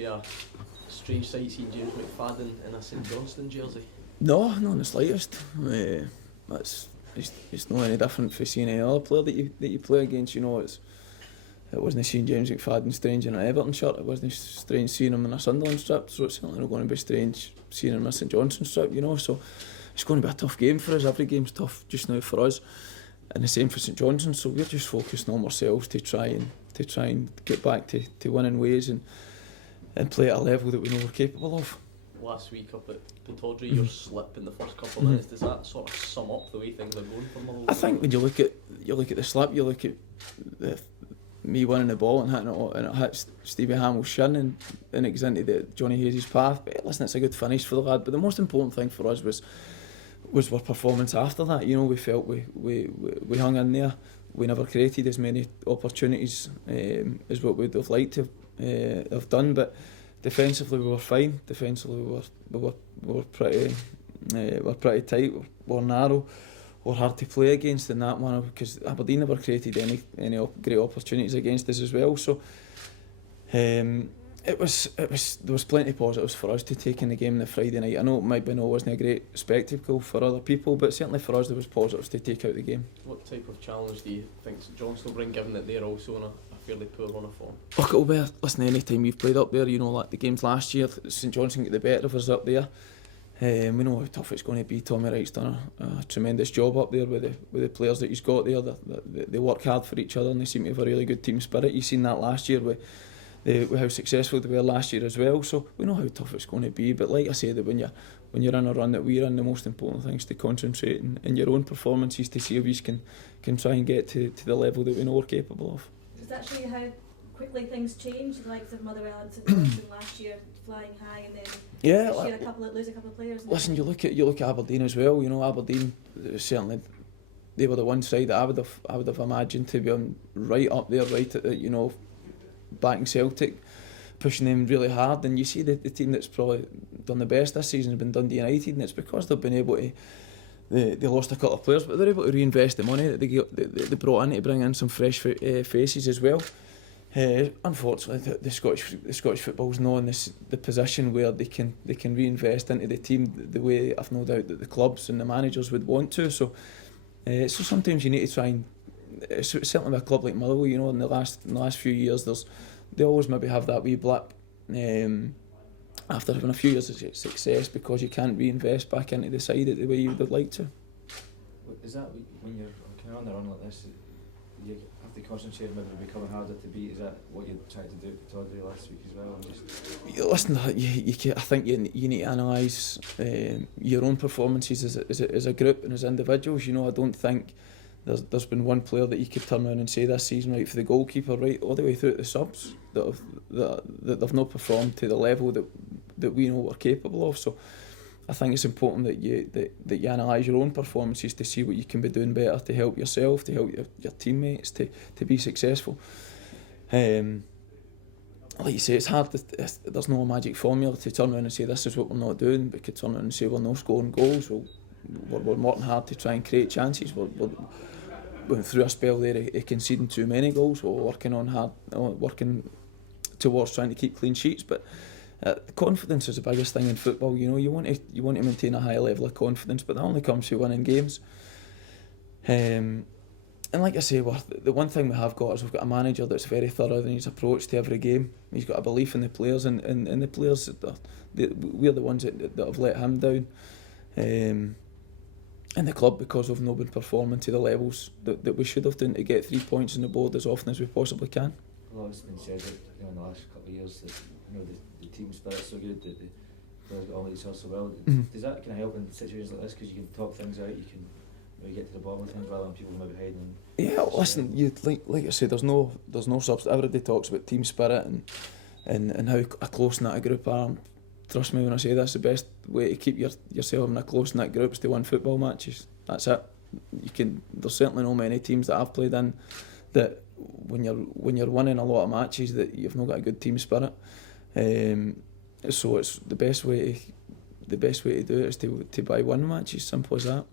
be a strange sight seeing James McFadden in a St Johnstone jersey? No, not in the slightest. It's not any different from seeing any other player that you play against. You know, it wasn't seeing James McFadden strange in an Everton shirt. It wasn't strange seeing him in a Sunderland strip. So it's certainly not going to be strange seeing him in a St Johnstone strip. You know, so it's going to be a tough game for us. Every game's tough just now for us, and the same for St Johnstone. So we're just focusing on ourselves to try and get back to winning ways and play at a level that we know we're capable of. Last week up at Pittodrie, your slip in the first couple of minutes, does that sort of sum up the way things are going for Motherwell? I think when you look at the slip, you look at me winning the ball and hitting it, and it hits Stevie Hamill's shin and it goes into Johnny Hayes' path. But listen, it's a good finish for the lad. But the most important thing for us was our performance after that. You know, we felt we hung in there. We never created as many opportunities as what we'd have liked to have done, but defensively we were fine. Defensively we were pretty tight. We were narrow. We were hard to play against in that manner because Aberdeen never created any great opportunities against us as well. So there was plenty of positives for us to take in the game on the Friday night. I know maybe it wasn't a great spectacle for other people, but certainly for us there was positives to take out of the game. What type of challenge do you think St Johnstone will bring, given that they're also on a fairly poor run of form? Look, it'll be listen, any time we've played up there, you know, like the games last year, St Johnstone get the better of us up there. We know how tough it's going to be. Tommy Wright's done a tremendous job up there with the players that he's got there. They work hard for each other and they seem to have a really good team spirit. You've seen that last year with how successful they were last year as well. So we know how tough it's going to be. But like I said, that when you're in a run that we're in, the most important thing is to concentrate in your own performances to see if you can try and get to the level that we know we're capable of. Does that show you how quickly things change? The likes of Motherwell and St Johnstone last year flying high, and then lose a couple of players. Listen, you look at Aberdeen as well. You know, Aberdeen certainly they were the one side that I would have imagined to be on right up there, right at the, backing Celtic, pushing them really hard. And you see the team that's probably done the best this season has been Dundee United, and it's because they've been able to. They lost a couple of players, but they're able to reinvest the money that they brought in to bring in some fresh faces as well. Unfortunately, the Scottish football's not in the position where they can reinvest into the team the way I've no doubt that the clubs and the managers would want to. So sometimes you need to try and certainly with a club like Motherwell, in the last few years, they always maybe have that wee blip after having a few years of success because you can't reinvest back into the side the way you would like to. Is that when you're kind of on the run like this, you have to concentrate on maybe becoming harder to beat? Is that what you tried to do at Pittodrie last week as well? Listen, I think you need to analyse your own performances as a group and as individuals. I don't think there's been one player that you could turn around and say this season, right, for the goalkeeper, right, all the way through to the subs, that they've not performed to the level that we know we're capable of. So I think it's important that you analyse your own performances to see what you can be doing better to help yourself, to help your teammates to be successful. Like you say, it's hard. There's no magic formula to turn around and say this is what we're not doing. We could turn around and say we're not scoring goals. We're working hard to try and create chances. We're went through a spell there of conceding too many goals. We're working towards trying to keep clean sheets. But confidence is the biggest thing in football. You want to maintain a high level of confidence, but that only comes through winning games. And like I say, the one thing we have got is we've got a manager that's very thorough in his approach to every game. He's got a belief in the players, and the players, we're the ones that have let him down. In the club, because we've not been performing to the levels that we should have done to get 3 points on the board as often as we possibly can. Well, it's been said that in the last couple of years that the team spirit's so good that the players get on with each other so well. Does that kind of help in situations like this because you can talk things out, you can maybe get to the bottom of things rather than people maybe hiding? Yeah, listen, like I say, there's no substance. Everybody talks about team spirit and how a close knit group are. Trust me when I say this, the best way to keep yourself in a close knit group is to win football matches. That's it. There's certainly not many teams that I've played in that when you're winning a lot of matches that you've not got a good team spirit. So it's the best way to do it is to buy win matches. Simple as that.